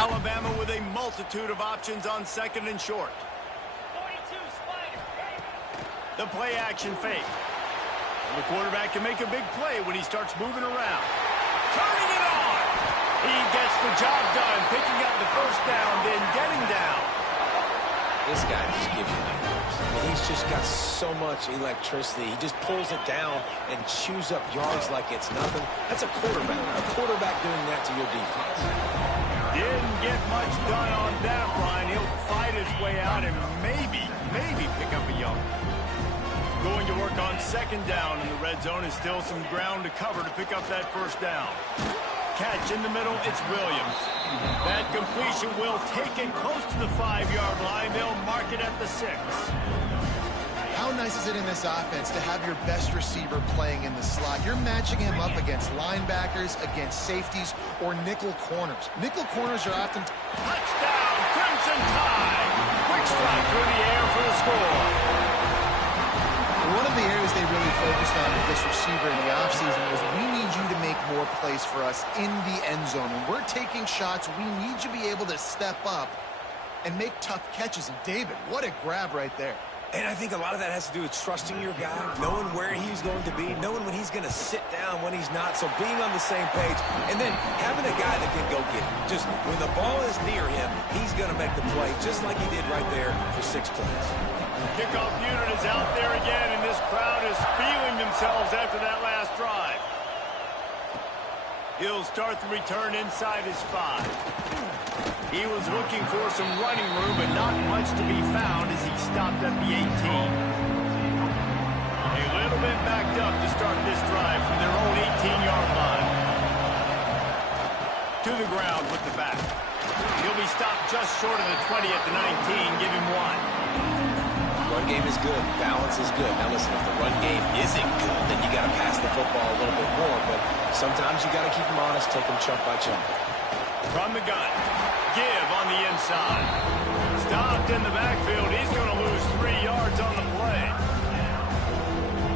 Alabama with a multitude of options on second and short. 42, Spider. The play action fake. And the quarterback can make a big play when he starts moving around. Turning it on. He gets the job done, picking up the first down, then getting down. This guy just gives you nightmares. I mean, he's just got so much electricity. He just pulls it down and chews up yards like it's nothing. That's a quarterback. A quarterback doing that to your defense. Didn't get much done on that run. He'll fight his way out and maybe pick up a yard. Going to work on second down in the red zone is still some ground to cover to pick up that first down. Catch in the middle, it's Williams. That completion will take it close to the 5-yard line. They'll mark it at the 6. How nice is it in this offense to have your best receiver playing in the slot? You're matching him up against linebackers, against safeties, or nickel corners. Nickel corners are often... Touchdown, Crimson Tide! Quick strike through the air for the score. One of the areas they really focused on with this receiver in the offseason was we need you to make more plays for us in the end zone. When we're taking shots, we need you to be able to step up and make tough catches. And David, what a grab right there. And I think a lot of that has to do with trusting your guy, knowing where he's going to be, knowing when he's going to sit down, when he's not. So being on the same page, and then having a guy that can go get it. Just when the ball is near him, he's going to make the play, just like he did right there for 6 points. Kickoff unit is out there again, and this crowd is feeling themselves after that last drive. He'll start the return inside his 5. He was looking for some running room, but not much to be found as he stopped at the 18. A little bit backed up to start this drive from their own 18-yard line. To the ground with the back. He'll be stopped just short of the 20 at the 19. Give him 1. Run game is good. Balance is good. Now listen, if the run game isn't good, then you got to pass the football a little bit more. But sometimes you got to keep them honest, take them chunk by chunk. From the gun, give on the inside. Stopped in the backfield. He's going to lose 3 yards on the play.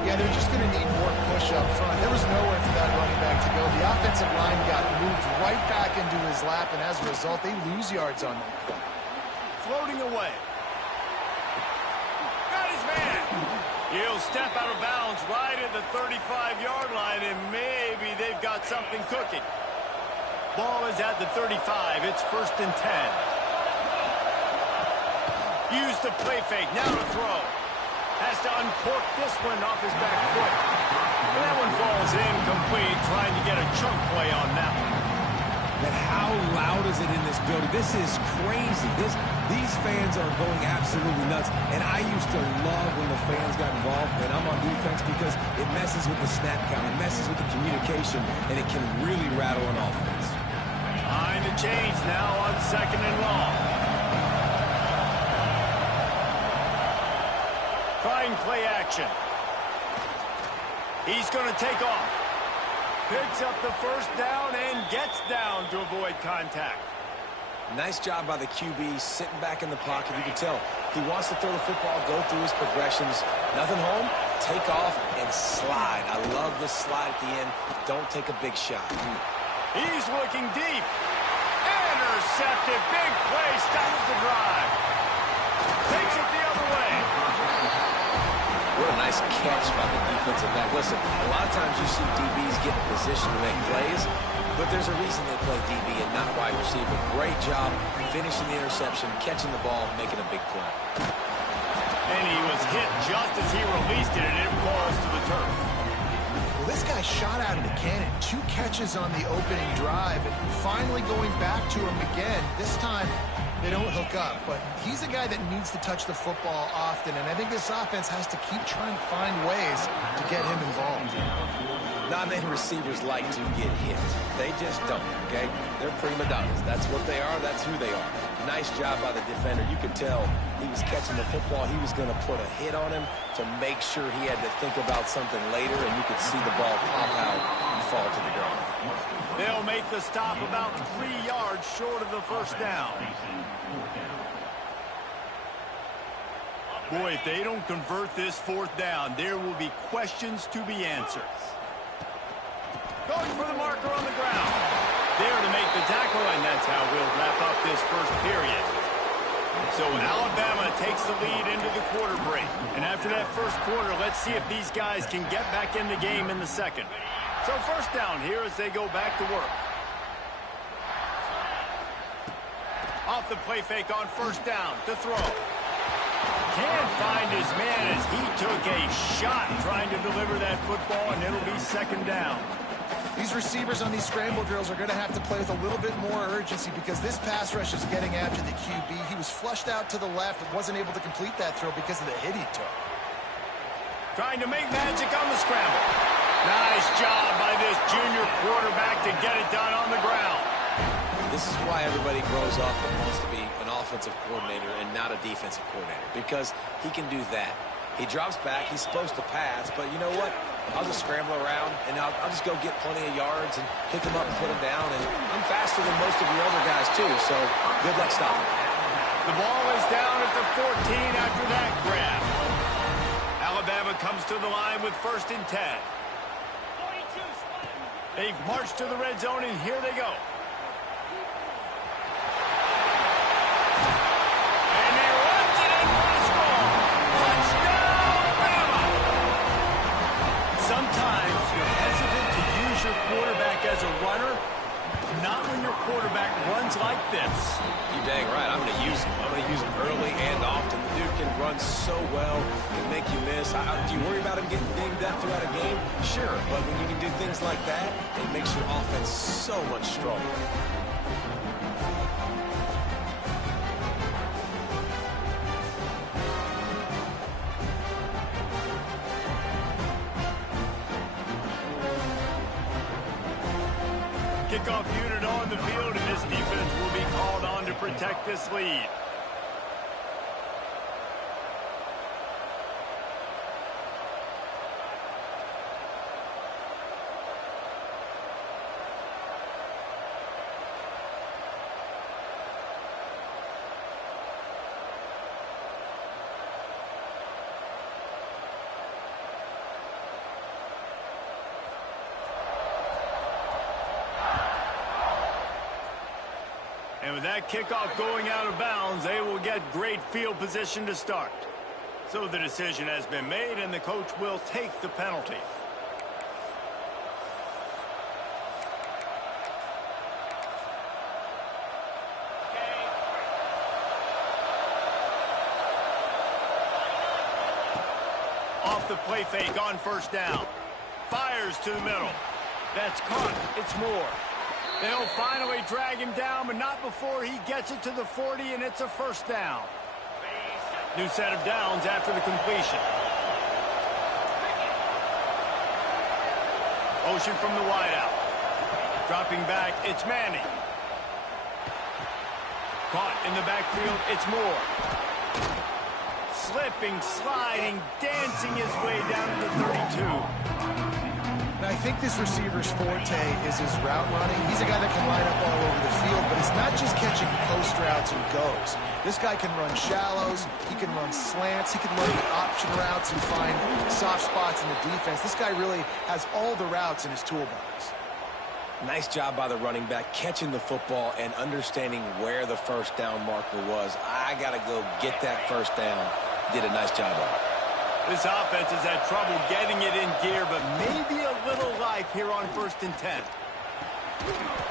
Yeah, they're just going to need more push up front. There was nowhere for that running back to go. The offensive line got moved right back into his lap, and as a result, they lose yards on that play. Floating away. He'll step out of bounds right at the 35-yard line, and maybe they've got something cooking. Ball is at the 35. It's 1st and 10. Use the play fake. Now to throw. Has to uncork this one off his back foot. And that one falls incomplete, trying to get a chunk play on that one. But how loud is it in this building? This is crazy. These fans are going absolutely nuts. And I used to love when the fans got involved, and I'm on defense, because it messes with the snap count. It messes with the communication, and it can really rattle an offense. Behind the chains now on second and long. Trying play action. He's going to take off. Picks up the first down and gets down to avoid contact. Nice job by the QB, sitting back in the pocket. You can tell he wants to throw the football, go through his progressions. Nothing home, take off, and slide. I love this slide at the end. Don't take a big shot. He's looking deep. Intercepted. Big play. Stops the drive. Takes it the other way. What a nice catch by the defensive back. Listen, a lot of times you see DBs get in position to make plays, but there's a reason they play DB and not wide receiver. Great job finishing the interception, catching the ball, making a big play. And he was hit just as he released it, and it falls to the turf. Well, this guy shot out of the cannon. 2 catches on the opening drive, and finally going back to him again. This time, they don't hook up, but he's a guy that needs to touch the football often, and I think this offense has to keep trying to find ways to get him involved. Not many receivers like to get hit. They just don't, okay? They're prima donnas. That's what they are. That's who they are. Nice job by the defender. You could tell he was catching the football. He was going to put a hit on him to make sure he had to think about something later, and you could see the ball pop out and fall to the ground. They'll make the stop about 3 yards short of the first down. Boy, if they don't convert this 4th down, there will be questions to be answered. Going for the marker on the ground. There to make the tackle, and that's how we'll wrap up this first period. So Alabama takes the lead into the quarter break. And after that first quarter, let's see if these guys can get back in the game in the second. So first down here as they go back to work. Off the play fake on first down to throw. Can't find his man as he took a shot trying to deliver that football, and it'll be second down. These receivers on these scramble drills are going to have to play with a little bit more urgency because this pass rush is getting after the QB. He was flushed out to the left and wasn't able to complete that throw because of the hit he took. Trying to make magic on the scramble. Nice job by this junior quarterback to get it done on the ground. This is why everybody grows up and wants to be an offensive coordinator and not a defensive coordinator, because he can do that. He drops back, he's supposed to pass, but you know what? I'll just scramble around, and I'll just go get plenty of yards and pick him up and put him down, and I'm faster than most of your other guys, too, so good luck stopping. The ball is down at the 14 after that grab. Alabama comes to the line with 1st and 10. 42 Spider. They've marched to the red zone, and here they go. Sometimes you're hesitant to use your quarterback as a runner, not when your quarterback runs like this. You're dang right. I'm going to use him. I'm going to use him early and often. The dude can run so well and make you miss. Do you worry about him getting dinged up throughout a game? Sure, but when you can do things like that, it makes your offense so much stronger. Kickoff unit on the field, and this defense will be called on to protect this lead. And with that kickoff going out of bounds, they will get great field position to start. So the decision has been made, and the coach will take the penalty. Off the play fake on first down. Fires to the middle. That's caught. It's Moore. They'll finally drag him down, but not before he gets it to the 40, and it's a first down. New set of downs after the completion. Motion from the wideout. Dropping back, it's Manning. Caught in the backfield, it's Moore. Slipping, sliding, dancing his way down to the 32. And I think this receiver's forte is his route running. He's a guy that can line up all over the field, but it's not just catching post routes and goes. This guy can run shallows, he can run slants, he can run the option routes and find soft spots in the defense. This guy really has all the routes in his toolbox. Nice job by the running back, catching the football and understanding where the first down marker was. I got to go get that first down. Did a nice job of it. This offense has had trouble getting it in gear, but maybe a little life here on 1st and 10.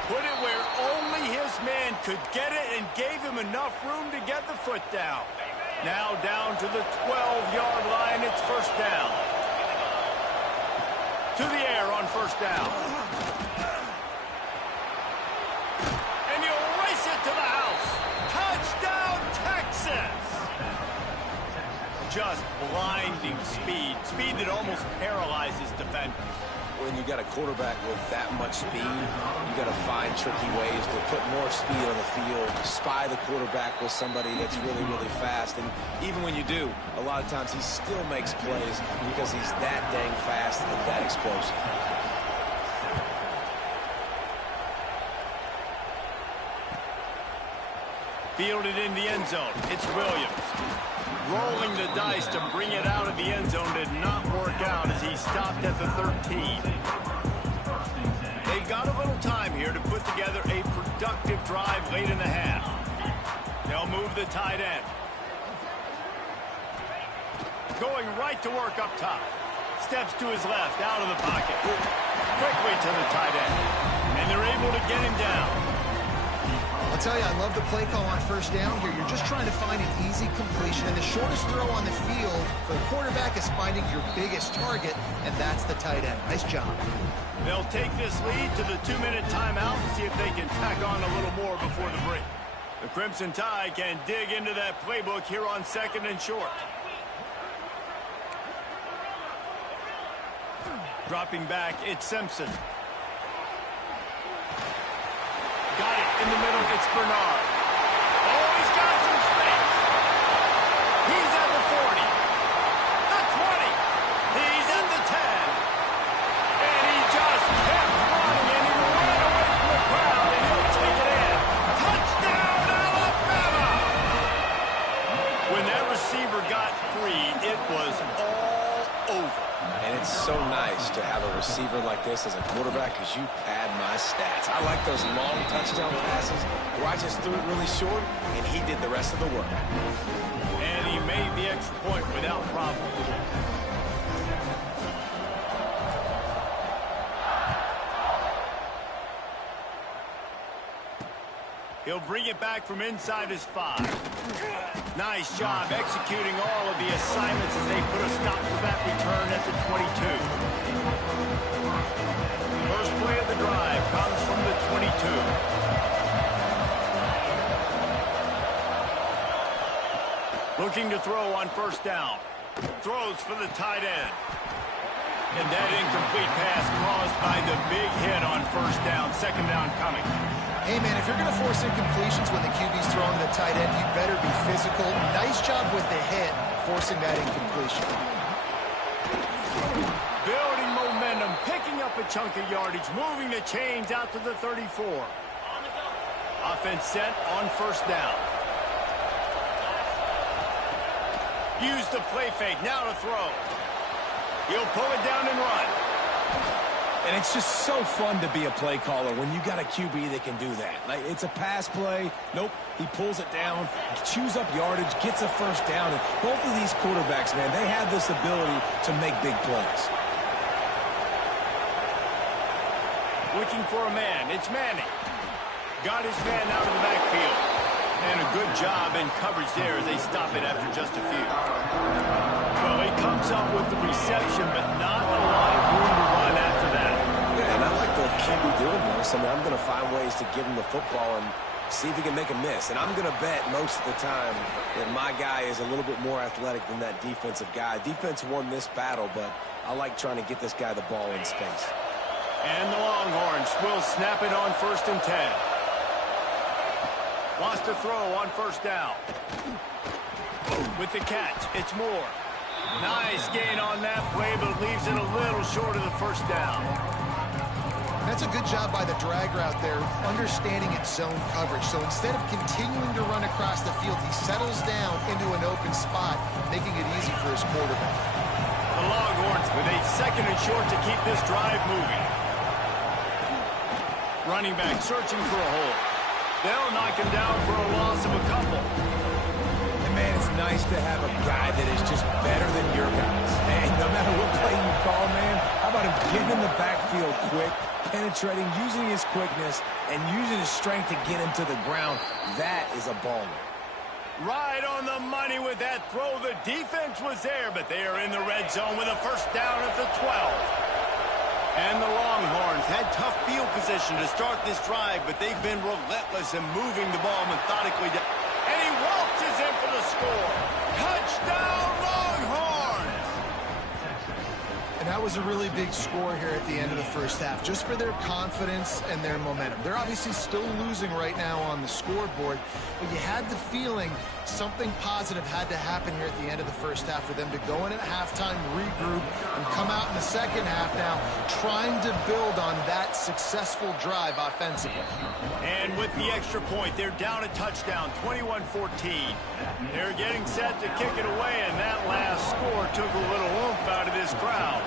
Put it where only his man could get it and gave him enough room to get the foot down. Now down to the 12-yard line, it's first down. To the air on first down. And he'll race it to the house. Touchdown, Texas! Just blinding speed. Speed that almost paralyzes defenders. When you got a quarterback with that much speed, you got to find tricky ways to put more speed on the field, spy the quarterback with somebody that's really, really fast. And even when you do, a lot of times he still makes plays because he's that dang fast and that explosive. Fielded in the end zone. It's Williams. Rolling the dice to bring it out of the end zone did not work out as he stopped at the 13. They've got a little time here to put together a productive drive late in the half. move the tight end. Going right to work up top. Steps to his left, out of the pocket. Quickly to the tight end. And they're able to get him down. I'll tell you, I love the play call on first down here. You're just trying to find an easy completion, and the shortest throw on the field for the quarterback is finding your biggest target, and that's the tight end. Nice job. They'll take this lead to the 2-minute timeout and see if they can tack on a little more before the break. The Crimson Tide can dig into that playbook here on 2nd and short. Dropping back, it's Simpson. Got it in the middle, it's Bernard. Oh, he's got some space. He's at the 40. The 20. He's at the 10. And he just kept running, and he ran away from the crowd, and he'll take it in. Touchdown, Alabama! When that receiver got free, it was all over. And it's so nice to have a receiver like this as a quarterback because you pad my stats. I like those long touchdown passes where I just threw it really short and he did the rest of the work. And he made the extra point without problem. He'll bring it back from inside his 5. Nice job executing all of the assignments as they put a stop to that return at the 22. First play of the drive comes from the 22. Looking to throw on first down. Throws for the tight end. And that incomplete pass caused by the big hit on first down. 2nd down coming. Hey, man, if you're going to force incompletions when the QB's throwing the tight end, you better be physical. Nice job with the hit, forcing that incompletion. Building momentum, picking up a chunk of yardage, moving the chains out to the 34. Offense set on first down. Use the play fake, now to throw. He'll pull it down and run. And it's just so fun to be a play caller when you got a QB that can do that. Like, it's a pass play. Nope, he pulls it down, chews up yardage, gets a first down. And both of these quarterbacks, man, they have this ability to make big plays. Looking for a man. It's Manning. Got his man out of the backfield. And a good job in coverage there as they stop it after just a few. Well, he comes up with the reception, but not a lot of room to run after that. Yeah, and I like the QB doing this. I mean, I'm going to find ways to give him the football and see if he can make a miss. And I'm going to bet most of the time that my guy is a little bit more athletic than that defensive guy. Defense won this battle, but I like trying to get this guy the ball in space. And the Longhorns will snap it on 1st and 10. Lost a throw on first down. With the catch, it's Moore. Nice gain on that play, but leaves it a little short of the first down. That's a good job by the drag route there, understanding its zone coverage. So instead of continuing to run across the field, he settles down into an open spot, making it easy for his quarterback. The Longhorns with a 2nd and short to keep this drive moving. Running back searching for a hole. They'll knock him down for a loss of a couple. And man, it's nice to have a guy that is just better than your guys. And no matter what play you call, man, how about him getting in the backfield quick, penetrating, using his quickness, and using his strength to get him to the ground. That is a baller. Right on the money with that throw. The defense was there, but they are in the red zone with a first down at the 12. And the Longhorns had tough field position to start this drive, but they've been relentless in moving the ball methodically. And he waltzes in for the score. Touchdown, Longhorns! And that was a really big score here at the end of the first half, just for their confidence and their momentum. They're obviously still losing right now on the scoreboard, but you had the feeling something positive had to happen here at the end of the first half for them to go in at halftime, regroup, and come out in the second half now trying to build on that successful drive offensively. And with the extra point, they're down a touchdown, 21-14. They're getting set to kick it away, and that last score took a little oomph out of this crowd.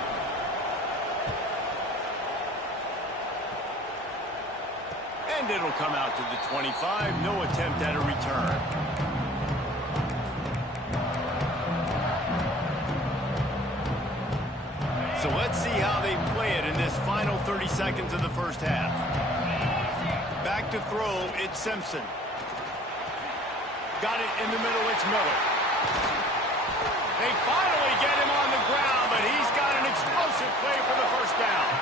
And it'll come out to the 25. No attempt at a return. So let's see how they play it in this final 30 seconds of the first half. Back to throw, it's Simpson. Got it in the middle, it's Miller. They finally get him on the ground, but he's got an explosive play for the first down.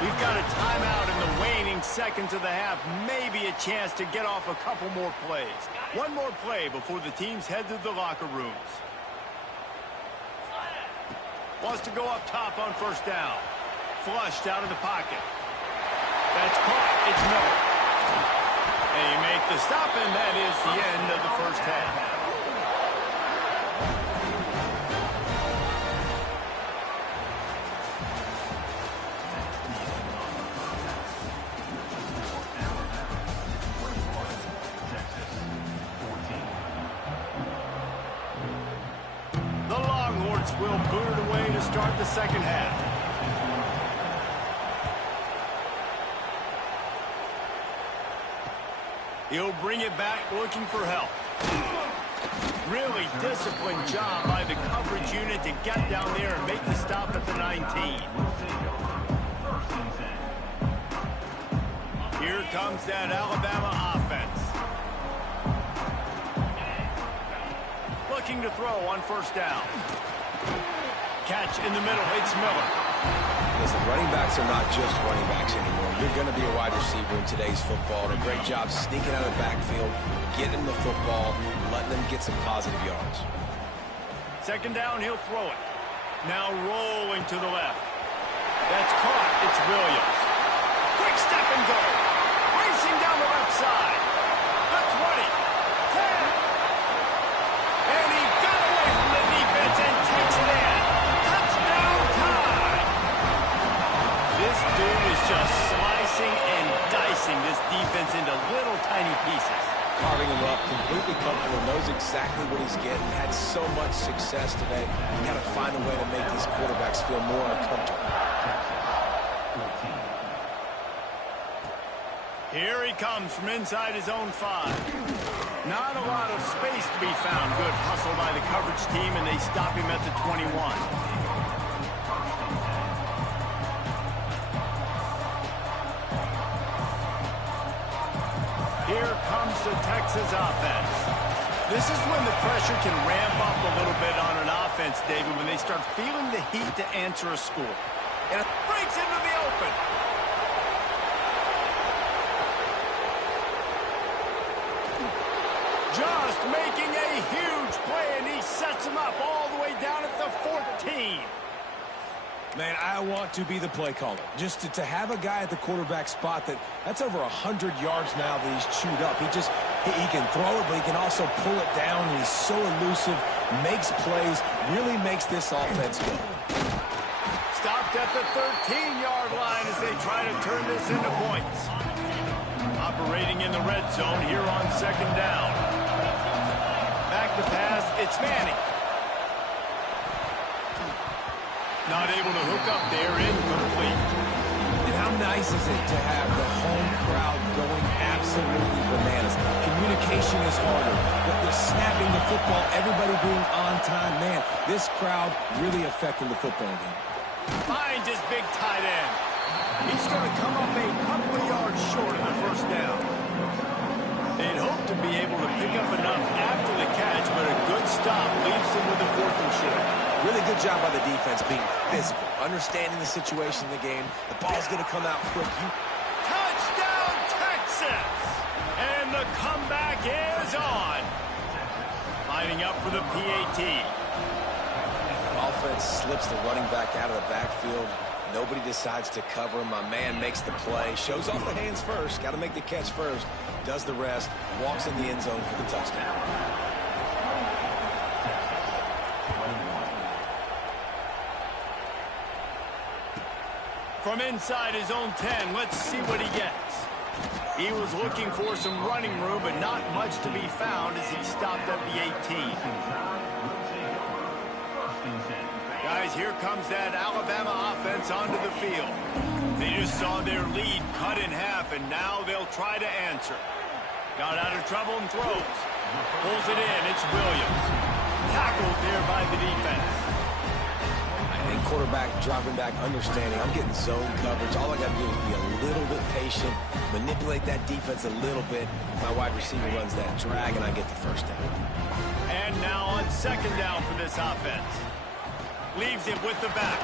We've got a timeout in the waning seconds of the half. Maybe a chance to get off a couple more plays. One more play before the teams head to the locker rooms. Wants to go up top on first down. Flushed out of the pocket. That's caught. It's Miller. They make the stop, and that is the end of the first half. Will boot it away to start the second half. He'll bring it back looking for help. Really disciplined job by the coverage unit to get down there and make the stop at the 19. Here comes that Alabama offense. Looking to throw on first down. Catch in the middle, it's Miller. Listen, running backs are not just running backs anymore. You're going to be a wide receiver in today's football. And a great job sneaking out of the backfield, getting the football, letting them get some positive yards. Second down, he'll throw it. Now rolling to the left. That's caught, it's Williams. Quick step and go. Racing down the left side. The 20, 10. And he got away from the defense and takes it in. Touchdown time! This dude is just slicing and dicing this defense into little tiny pieces. Carving him up, completely comfortable, knows exactly what he's getting. Had so much success today. You got to find a way to make these quarterbacks feel more uncomfortable. Here he comes from inside his own 5. Not a lot of space to be found. Good hustle by the coverage team, and they stop him at the 21. Here comes the Texas offense. This is when the pressure can ramp up a little bit on an offense, David, when they start feeling the heat to answer a score. And it breaks into the open. Just making a huge play, and he sets him up all the way down at the 14. Man, I want to be the play caller. Just to have a guy at the quarterback spot that's over 100 yards now that he's chewed up. He can throw it, but he can also pull it down. He's so elusive, makes plays, really makes this offense go. Stopped at the 13-yard line as they try to turn this into points. Operating in the red zone here on second down. Back to pass, it's Manning. Not able to hook up there, incomplete. And how nice is it to have the home crowd going absolutely bananas? Communication is harder. They're snapping the football, everybody being on time. Man, this crowd really affecting the football game. Finds his big tight end. He's going to come up a couple of yards short of the first down. They'd hope to be able to pick up enough after the catch, but a good stop leaves them with a 4th and short. Really good job by the defense being physical, understanding the situation in the game. The ball's going to come out quick. Touchdown, Texas! And the comeback is on. Lining up for the PAT. Offense slips the running back out of the backfield. Nobody decides to cover him. My man makes the play. Shows off the hands first. Got to make the catch first. Does the rest. Walks in the end zone for the touchdown. From inside his own 10, let's see what he gets. He was looking for some running room, but not much to be found as he stopped at the 18. Guys, here comes that Alabama offense onto the field. They just saw their lead cut in half, and now they'll try to answer. Got out of trouble and throws. Pulls it in. It's Williams. Tackled there by the defense. I think quarterback dropping back, understanding I'm getting zone coverage. All I got to do is be a little bit patient, manipulate that defense a little bit. My wide receiver runs that drag, and I get the first down. And now on second down for this offense. Leaves it with the back.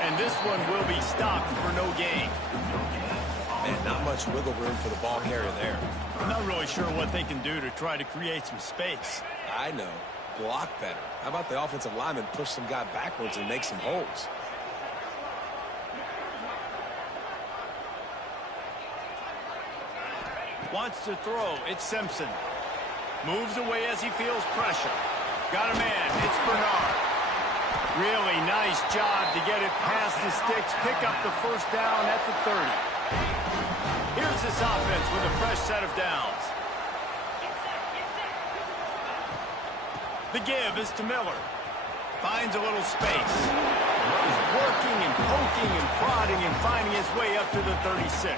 And this one will be stopped for no gain. Man, not much wiggle room for the ball carrier there. I'm not really sure what they can do to try to create some space. I know. Block better. How about the offensive lineman push some guy backwards and make some holes? Wants to throw. It's Simpson. Moves away as he feels pressure. Got a man. It's Bernard. Really nice job to get it past the sticks. Pick up the first down at the 30. Here's this offense with a fresh set of downs. The give is to Miller. Finds a little space. He's working and poking and prodding and finding his way up to the 36.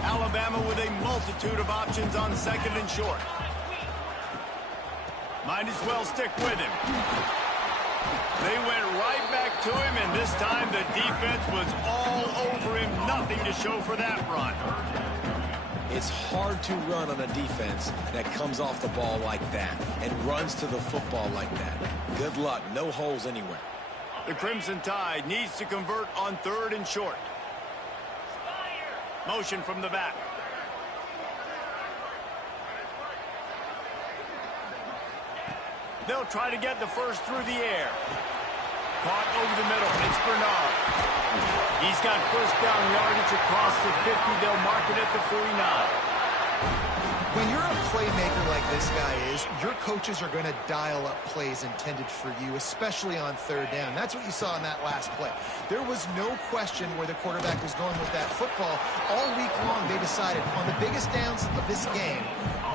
Alabama with a multitude of options on second and short. Might as well stick with him. They went right back to him, and this time the defense was all over him. Nothing to show for that run. It's hard to run on a defense that comes off the ball like that and runs to the football like that. Good luck. No holes anywhere. The Crimson Tide needs to convert on third and short. Motion from the back. They'll try to get the first through the air. Caught over the middle. It's Bernard. He's got first down yardage across the 50. They'll mark it at the 49. When you're a playmaker like this guy is, your coaches are going to dial up plays intended for you, especially on third down. That's what you saw in that last play. There was no question where the quarterback was going with that football. All week long, they decided on the biggest downs of this game,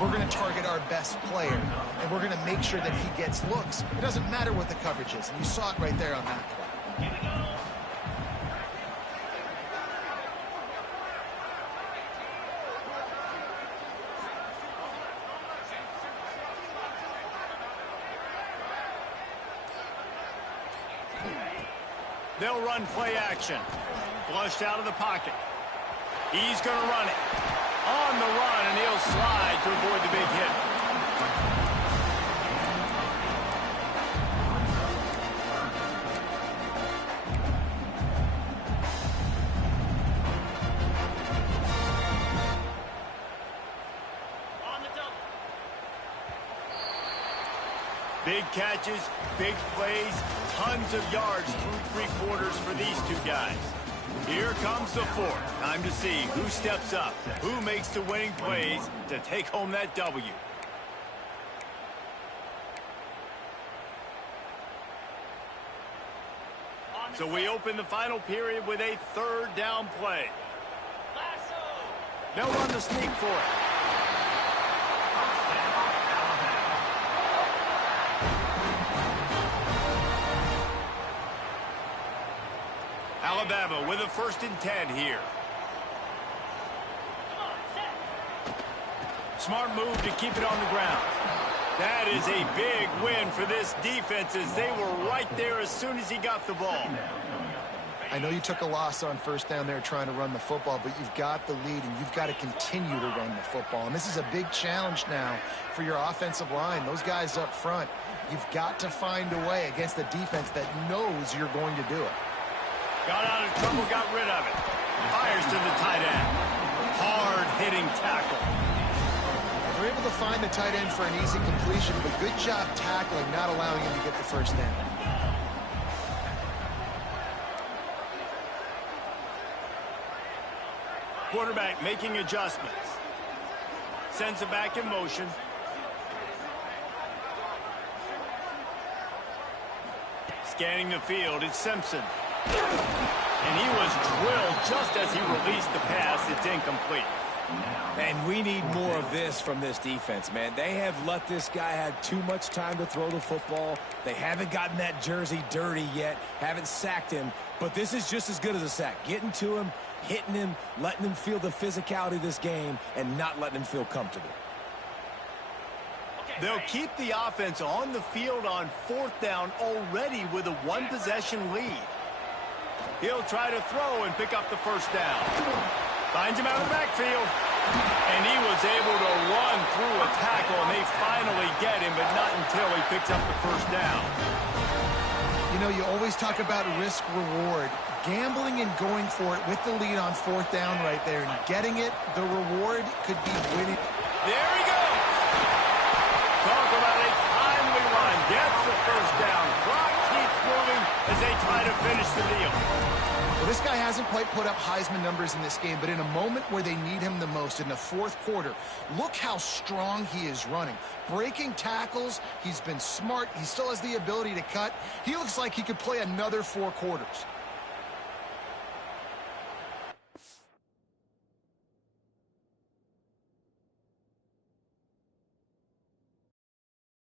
we're going to target our best player, and we're going to make sure that he gets looks. It doesn't matter what the coverage is, and you saw it right there on that play. They'll run play action. Flushed out of the pocket. He's going to run it. On the run, and he'll slide to avoid the big hit. On the double. Big catches, big plays, tons of yards through three quarters for these two guys. Here comes the fourth. Time to see who steps up, who makes the winning plays to take home that W. So we open the final period with a third down play. They'll run the sneak for it. Alabama with a 1st and 10 here. Smart move to keep it on the ground. That is a big win for this defense as they were right there as soon as he got the ball. I know you took a loss on first down there trying to run the football, but you've got the lead, and you've got to continue to run the football. And this is a big challenge now for your offensive line. Those guys up front, you've got to find a way against the defense that knows you're going to do it. Got out of trouble, got rid of it. Fires to the tight end. Hard-hitting tackle. They're able to find the tight end for an easy completion, but good job tackling, not allowing him to get the first down. Quarterback making adjustments. Sends it back in motion. Scanning the field, it's Simpson. And he was drilled just as he released the pass. It's incomplete. And we need more of this from this defense, man. They have let this guy have too much time to throw the football. They haven't gotten that jersey dirty yet, haven't sacked him. But this is just as good as a sack. Getting to him, hitting him, letting him feel the physicality of this game, and not letting him feel comfortable. They'll keep the offense on the field on 4th down already with a 1-possession lead. He'll try to throw and pick up the 1st down. Finds him out of the backfield. And he was able to run through a tackle, and they finally get him, but not until he picks up the 1st down. You know, you always talk about risk-reward. Gambling and going for it with the lead on 4th down right there and getting it, the reward could be winning. There he goes. Talk about a timely run. Gets the 1st down. Clock keeps moving as they try to finish the deal. Well, this guy hasn't quite put up Heisman numbers in this game, but in a moment where they need him the most, in the 4th quarter, look how strong he is running. Breaking tackles, he's been smart. He still has the ability to cut. He looks like he could play another 4 quarters.